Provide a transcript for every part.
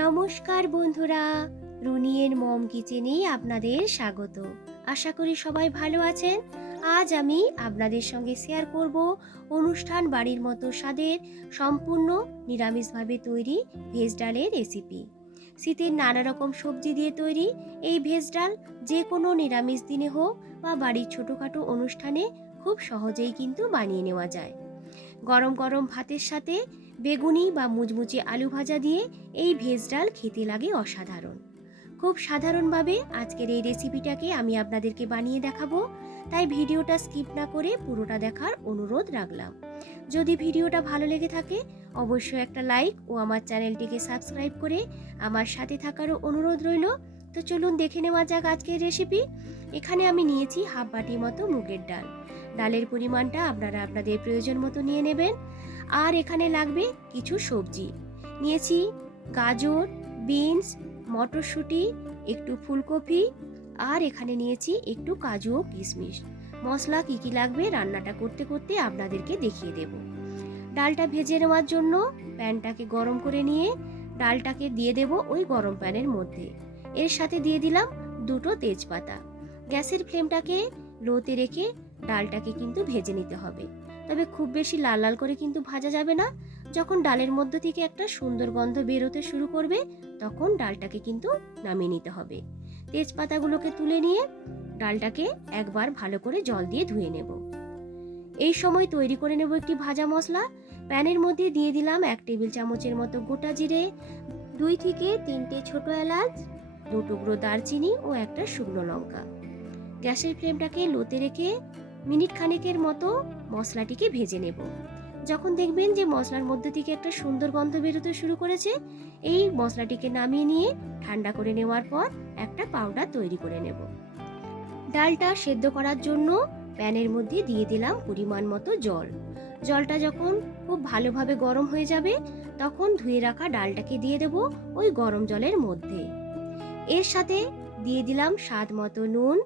নমস্কার বন্ধুরা, রুনিয়ের মম কিচেনে আপনাদের স্বাগত। আশা করি সবাই ভালো আছেন। আজ আমি আপনাদের সঙ্গে শেয়ার করব অনুষ্ঠান বাড়ির মতো স্বাদের সম্পূর্ণ নিরামিষভাবে তৈরি ভেজ ডালের রেসিপি। শীতের নানা রকম সবজি দিয়ে তৈরি এই ভেজ ডাল যে কোনো নিরামিষ দিনে হোক বা বাড়ির ছোটোখাটো অনুষ্ঠানে খুব সহজেই কিন্তু বানিয়ে নেওয়া যায়। গরম গরম ভাতের সাথে বেগুনি বা মুচমুচে আলু ভাজা দিয়ে এই ভেজ ডাল খেতে লাগে অসাধারণ। খুব সাধারণভাবে আজকের এই রেসিপিটাকে আমি আপনাদেরকে বানিয়ে দেখাবো, তাই ভিডিওটা স্কিপ না করে পুরোটা দেখার অনুরোধ রাখলাম। যদি ভিডিওটা ভালো লেগে থাকে অবশ্যই একটা লাইক ও আমার চ্যানেলটিকে সাবস্ক্রাইব করে আমার সাথে থাকারও অনুরোধ রইল। তো চলুন দেখে নেওয়া যাক আজকের রেসিপি। এখানে আমি নিয়েছি হাফ বাটি মতো মুগের ডাল। ডালের পরিমাণটা আপনারা আপনাদের প্রয়োজন মতো নিয়ে নেবেন। আর এখানে লাগবে কিছু সবজি নিয়েছি, গাজর, বিনস, মটরশুঁটি, একটু ফুলকপি, আর এখানে নিয়েছি একটু কাজু ও কিশমিশ। মশলা কী কী লাগবে রান্নাটা করতে করতে আপনাদেরকে দেখিয়ে দেব। ডালটা ভেজে নেওয়ার জন্য প্যানটাকে গরম করে নিয়ে ডালটাকে দিয়ে দেব ওই গরম প্যানের মধ্যে। এর সাথে দিয়ে দিলাম দুটো তেজপাতা। গ্যাসের ফ্লেমটাকে লোতে রেখে ডালটাকে কিন্তু ভেজে নিতে হবে, তবে খুব বেশি লাল লাল করে কিন্তু ভাজা যাবে না। যখন ডালের মধ্য থেকে একটা সুন্দর গন্ধ বেরোতে শুরু করবে তখন ডালটাকে কিন্তু নামিয়ে নিতে হবে। তেজপাতাগুলোকে তুলে নিয়ে ডালটাকে একবার ভালো করে জল দিয়ে ধুয়ে নেব। এই সময় তৈরি করে নেব একটি ভাজা মশলা। প্যানের মধ্যে দিয়ে দিলাম 1 টেবিল চামচের মতো গোটা জিরে, 2 থেকে 3টে ছোট এলাচ, 2 টুকরো দারচিনি ও একটা শুকনো লঙ্কা। গ্যাসের ফ্লেমটাকে লোতে রেখে মিনিট খানেকের মতো মশলাটিকে ভেজে নেব। যখন দেখবেন যে মশলার মধ্যে থেকে একটা সুন্দর গন্ধ বেরোতে শুরু করেছে, এই মশলাটিকে নামিয়ে নিয়ে ঠান্ডা করে নেওয়ার পর একটা পাউডার তৈরি করে নেব। ডালটা সেদ্ধ করার জন্য প্যানের মধ্যে দিয়ে দিলাম পরিমাণ মতো জল। জলটা যখন খুব ভালোভাবে গরম হয়ে যাবে তখন ধুয়ে রাখা ডালটাকে দিয়ে দেব ওই গরম জলের মধ্যে। এর সাথে দিয়ে দিলাম স্বাদ মতো নুন,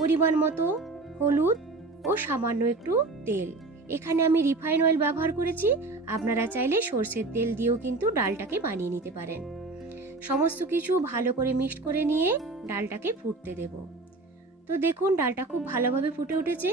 পরিমাণ মতো হলুদ ও সামান্য একটু তেল। এখানে আমি রিফাইন অয়েল ব্যবহার করেছি, আপনারা চাইলে সর্ষের তেল দিয়েও কিন্তু ডালটাকে বানিয়ে নিতে পারেন। সমস্ত কিছু ভালো করে মিক্সড করে নিয়ে ডালটাকে ফুটতে দেব। তো দেখুন ডালটা খুব ভালোভাবে ফুটে উঠেছে।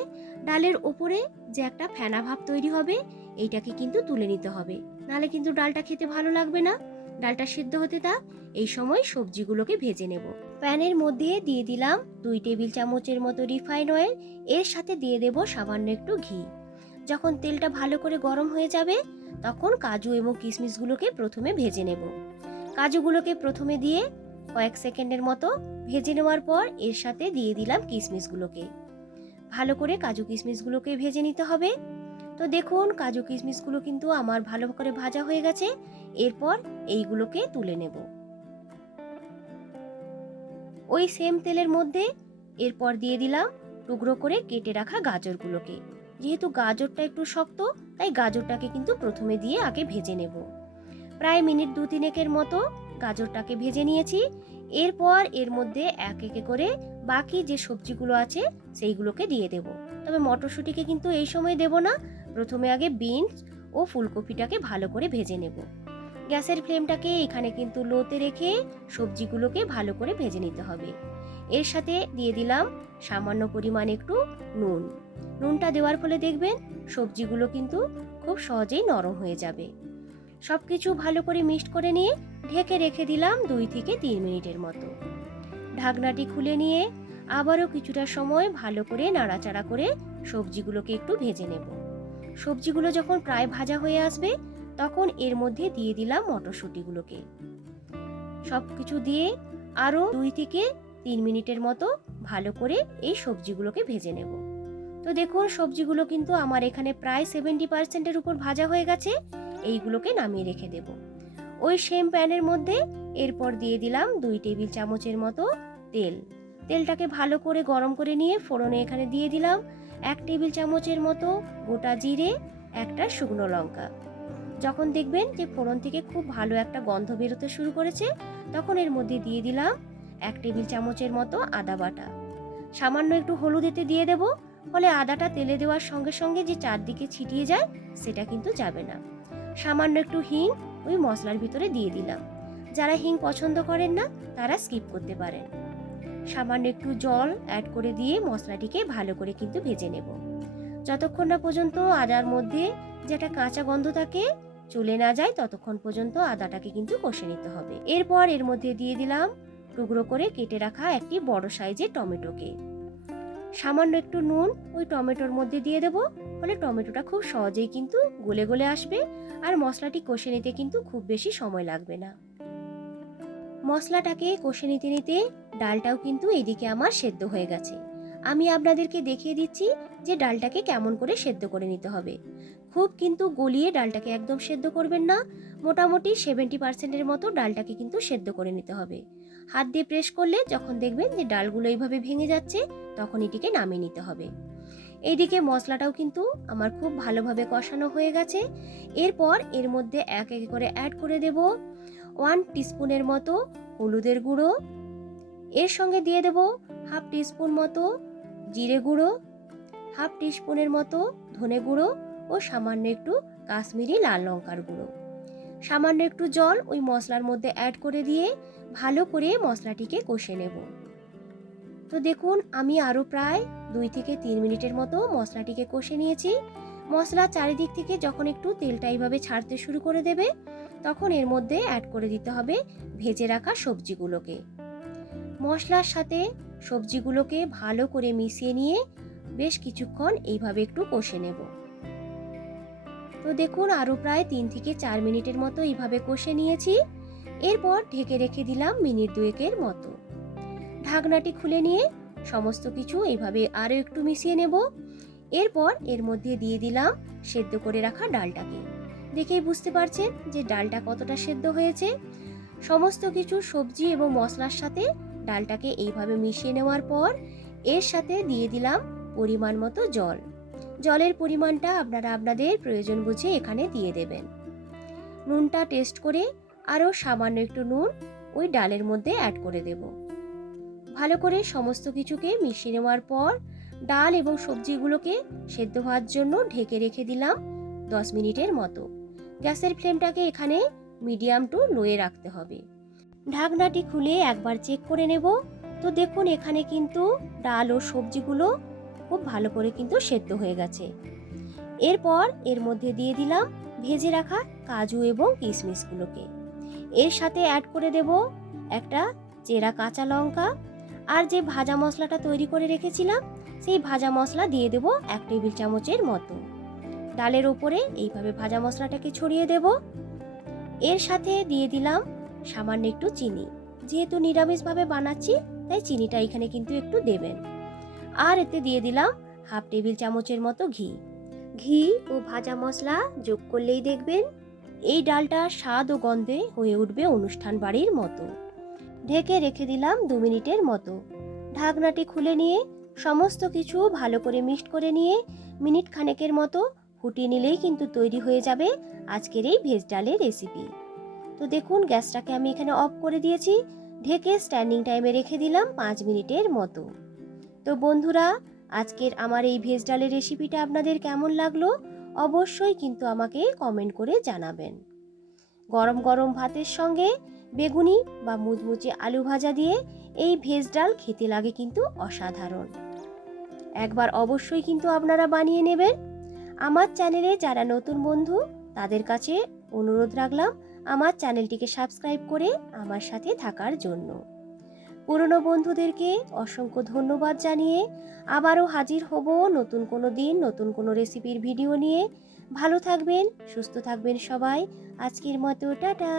ডালের ওপরে যে একটা ফেনা ভাব তৈরি হবে এইটাকে কিন্তু তুলে নিতে হবে, নাহলে কিন্তু ডালটা খেতে ভালো লাগবে না। ডালটা সিদ্ধ হতে থাক, এই সময় সবজিগুলোকে ভেজে নেব। প্যানের মধ্যে দিয়ে দিলাম 2 টেবিল চামচের মতো রিফাইন অয়েল, এর সাথে দিয়ে দেব সামান্য একটু ঘি। যখন তেলটা ভালো করে গরম হয়ে যাবে তখন কাজু এবং কিশমিশগুলোকে প্রথমে ভেজে নেব। কাজুগুলোকে প্রথমে দিয়ে কয়েক সেকেন্ডের মতো ভেজে নেওয়ার পর এর সাথে দিয়ে দিলাম কিশমিশগুলোকে। ভালো করে কাজু কিশমিশগুলোকে ভেজে নিতে হবে। তো দেখুন কাজু কিশমিশগুলো কিন্তু আমার ভালো করে ভাজা হয়ে গেছে। এরপর এইগুলোকে তুলে নেব ওই সেম তেলের মধ্যে। এরপর দিয়ে দিলাম টুকরো করে কেটে রাখা গাজরগুলোকে। যেহেতু গাজরটা একটু শক্ত তাই গাজরটাকে কিন্তু প্রথমে দিয়ে আগে ভেজে নেব। প্রায় মিনিট 2-3 মতো গাজরটাকে ভেজে নিয়েছি। এরপর এর মধ্যে এক একে করে বাকি যে সবজিগুলো আছে সেইগুলোকে দিয়ে দেব। তবে মটরশুঁটিকে কিন্তু এই সময় দেব না, প্রথমে আগে বিনস ও ফুলকপিটাকে ভালো করে ভেজে নেব। গ্যাসের ফ্লেমটাকে এখানে কিন্তু লোতে রেখে সবজিগুলোকে ভালো করে ভেজে নিতে হবে। এর সাথে দিয়ে দিলাম সামান্য পরিমাণ একটু নুন। নুনটা দেওয়ার ফলে দেখবেন সবজিগুলো কিন্তু খুব সহজেই নরম হয়ে যাবে। সব কিছু ভালো করে মিক্সড করে নিয়ে ঢেকে রেখে দিলাম 2 থেকে 3 মিনিটের মতো। ঢাকনাটি খুলে নিয়ে আবারও কিছুটা সময় ভালো করে নাড়াচাড়া করে সবজিগুলোকে একটু ভেজে নেব। সবজিগুলো যখন প্রায় ভাজা হয়ে আসবে তখন এর মধ্যে দিয়ে দিলাম মটরশুঁটিগুলোকে। সব কিছু দিয়ে আরও 2 থেকে 3 মিনিটের মতো ভালো করে এই সবজিগুলোকে ভেজে নেব। তো দেখুন সবজিগুলো কিন্তু আমার এখানে প্রায় 70%-এর উপর ভাজা হয়ে গেছে। এইগুলোকে নামিয়ে রেখে দেব ওই সেম প্যানের মধ্যে। এরপর দিয়ে দিলাম 2 টেবিল চামচের মতো তেল। তেলটাকে ভালো করে গরম করে নিয়ে ফোড়নে এখানে দিয়ে দিলাম 1 টেবিল চামচের মতো গোটা জিরে, একটা শুকনো লঙ্কা। যখন দেখবেন যে ফোড়ন থেকে খুব ভালো একটা গন্ধ বেরোতে শুরু করেছে তখন এর মধ্যে দিয়ে দিলাম 1 টেবিল চামচের মতো আদা বাটা। সামান্য একটু হলুদ এতে দিয়ে দেব, ফলে আদাটা তেলে দেওয়ার সঙ্গে সঙ্গে যে চারদিকে ছিটিয়ে যায় সেটা কিন্তু যাবে না। সামান্য একটু হিং ওই মশলার ভিতরে দিয়ে দিলাম। যারা হিং পছন্দ করেন না তারা স্কিপ করতে পারেন। সামান্য একটু জল অ্যাড করে দিয়ে মশলাটিকে ভালো করে কিন্তু ভেজে নেব, যতক্ষণ না পর্যন্ত আদার মধ্যে যে একটা কাঁচা গন্ধ থাকে চলে না যায় ততক্ষণ পর্যন্ত আদাটাকে কিন্তু কষে নিতে হবে। এরপর এর মধ্যে দিয়ে দিলাম টুকরো করে কেটে রাখা একটি বড় সাইজের টমেটোকে। সামান্য একটু নুন ওই টমেটোর মধ্যে দিয়ে দেবো, ফলে টমেটোটা খুব সহজেই কিন্তু গলে গলে আসবে আর মশলাটি কষে নিতে কিন্তু খুব বেশি সময় লাগবে না। মশলাটাকে কষে নিতে নিতে ডালটাও কিন্তু এদিকে আমার সেদ্ধ হয়ে গেছে। আমি আপনাদেরকে দেখিয়ে দিচ্ছি যে ডালটাকে কেমন করে সেদ্ধ করে নিতে হবে। খুব কিন্তু গলিয়ে ডালটাকে একদম সেদ্ধ করবেন না, মোটামুটি 70% মতো ডালটাকে কিন্তু সেদ্ধ করে নিতে হবে। হাত দিয়ে প্রেস করলে যখন দেখবেন যে ডালগুলো এইভাবে ভেঙে যাচ্ছে তখন এটিকে নামিয়ে নিতে হবে। এইদিকে মশলাটাও কিন্তু আমার খুব ভালোভাবে কষানো হয়ে গেছে। এরপর এর মধ্যে এক এক করে অ্যাড করে দেব 1 টিস্পুনের মতো হলুদের গুঁড়ো, এর সঙ্গে দিয়ে দেব 1/2 টিস্পুন মতো জিরে গুঁড়ো, 1/2 টিস্পুনের মতো ধনে গুঁড়ো ও সামান্য একটু কাশ্মীরি লাল লঙ্কার গুঁড়ো। সামান্য একটু জল ওই মশলার মধ্যে অ্যাড করে দিয়ে ভালো করে মশলাটিকে কষে নেব। তো দেখুন আমি আরও প্রায় 2 থেকে 3 মিনিটের মতো মশলাটিকে কষে নিয়েছি। মশলা চারিদিক থেকে যখন একটু তেলটা এইভাবে ছাড়তে শুরু করে দেবে তখন এর মধ্যে অ্যাড করে দিতে হবে ভেজে রাখা সবজিগুলোকে। মশলার সাথে সবজিগুলোকে ভালো করে মিশিয়ে নিয়ে বেশ কিছুক্ষণ এইভাবে একটু কষে নেব। তো দেখুন আরও প্রায় 3 থেকে 4 মিনিটের মতো এইভাবে কষে নিয়েছি। এরপর ঢেকে রেখে দিলাম মিনিট 2 মতো। ঢাকনাটি খুলে নিয়ে সমস্ত কিছু এইভাবে আরও একটু মিশিয়ে নেব। এরপর এর মধ্যে দিয়ে দিলাম সেদ্ধ করে রাখা ডালটাকে। দেখেই বুঝতে পারছেন যে ডালটা কতটা সেদ্ধ হয়েছে। সমস্ত কিছু সবজি এবং মশলার সাথে ডালটাকে এইভাবে মিশিয়ে নেওয়ার পর এর সাথে দিয়ে দিলাম পরিমাণ মতো জল। জলের পরিমাণটা আপনারা আপনাদের প্রয়োজন বুঝে এখানে দিয়ে দেবেন। নুনটা টেস্ট করে আরও সামান্য একটু নুন ওই ডালের মধ্যে অ্যাড করে দেব। ভালো করে সমস্ত কিছুকে মিশিয়ে নেওয়ার পর ডাল এবং সবজিগুলোকে সেদ্ধ হওয়ার জন্য ঢেকে রেখে দিলাম 10 মিনিটের মতো। গ্যাসের ফ্লেমটাকে এখানে মিডিয়াম টু লোয়ে রাখতে হবে। ঢাকনাটি খুলে একবার চেক করে নেব। তো দেখুন এখানে কিন্তু ডাল ও সবজিগুলো খুব ভালো করে কিন্তু সেদ্ধ হয়ে গেছে। এরপর এর মধ্যে দিয়ে দিলাম ভেজে রাখা কাজু এবং কিশমিশগুলোকে। এর সাথে অ্যাড করে দেব একটা চেরা কাঁচা লঙ্কা, আর যে ভাজা মশলাটা তৈরি করে রেখেছিলাম সেই ভাজা মশলা দিয়ে দেব 1 টেবিল চামচের মতো। ডালের ওপরে এইভাবে ভাজা মশলাটাকে ছড়িয়ে দেব। এর সাথে দিয়ে দিলাম সামান্য একটু চিনি, যেহেতু নিরামিষভাবে বানাচ্ছি তাই চিনিটা এখানে কিন্তু একটু দেবেন। আর এতে দিয়ে দিলাম 1/2 টেবিল চামচের মতো ঘি। ঘি ও ভাজা মশলা যোগ করলেই দেখবেন এই ডালটা স্বাদ ও গন্ধে হয়ে উঠবে অনুষ্ঠান বাড়ির মতো। ঢেকে রেখে দিলাম 2 মিনিটের মতো। ঢাকনাটি খুলে নিয়ে সমস্ত কিছু ভালো করে মিক্সড করে নিয়ে মিনিট খানেকের মতো ফুটিয়ে নিলেই কিন্তু তৈরি হয়ে যাবে আজকের এই ভেজ ডালের রেসিপি। তো দেখুন গ্যাসটাকে আমি এখানে অফ করে দিয়েছি। ঢেকে স্ট্যান্ডিং টাইমে রেখে দিলাম 5 মিনিটের মতো। তো বন্ধুরা আজকের আমার এই ভেজ ডালের রেসিপিটা আপনাদের কেমন লাগলো অবশ্যই কিন্তু আমাকে কমেন্ট করে জানাবেন। গরম গরম ভাতের সঙ্গে বেগুনি বা মুচমুচে আলু ভাজা দিয়ে এই ভেজ ডাল খেতে লাগে কিন্তু অসাধারণ। একবার অবশ্যই কিন্তু আপনারা বানিয়ে নেবেন। আমার চ্যানেলে যারা নতুন বন্ধু তাদের কাছে অনুরোধ রাখলাম আমার চ্যানেলটিকে সাবস্ক্রাইব করে আমার সাথে থাকার জন্য। পুরনো বন্ধুদেরকে অসংখ্য ধন্যবাদ জানিয়ে আবারও হাজির হব নতুন কোনো দিন নতুন কোনো রেসিপির ভিডিও নিয়ে। ভালো থাকবেন, সুস্থ থাকবেন সবাই। আজকের মতো টাটা।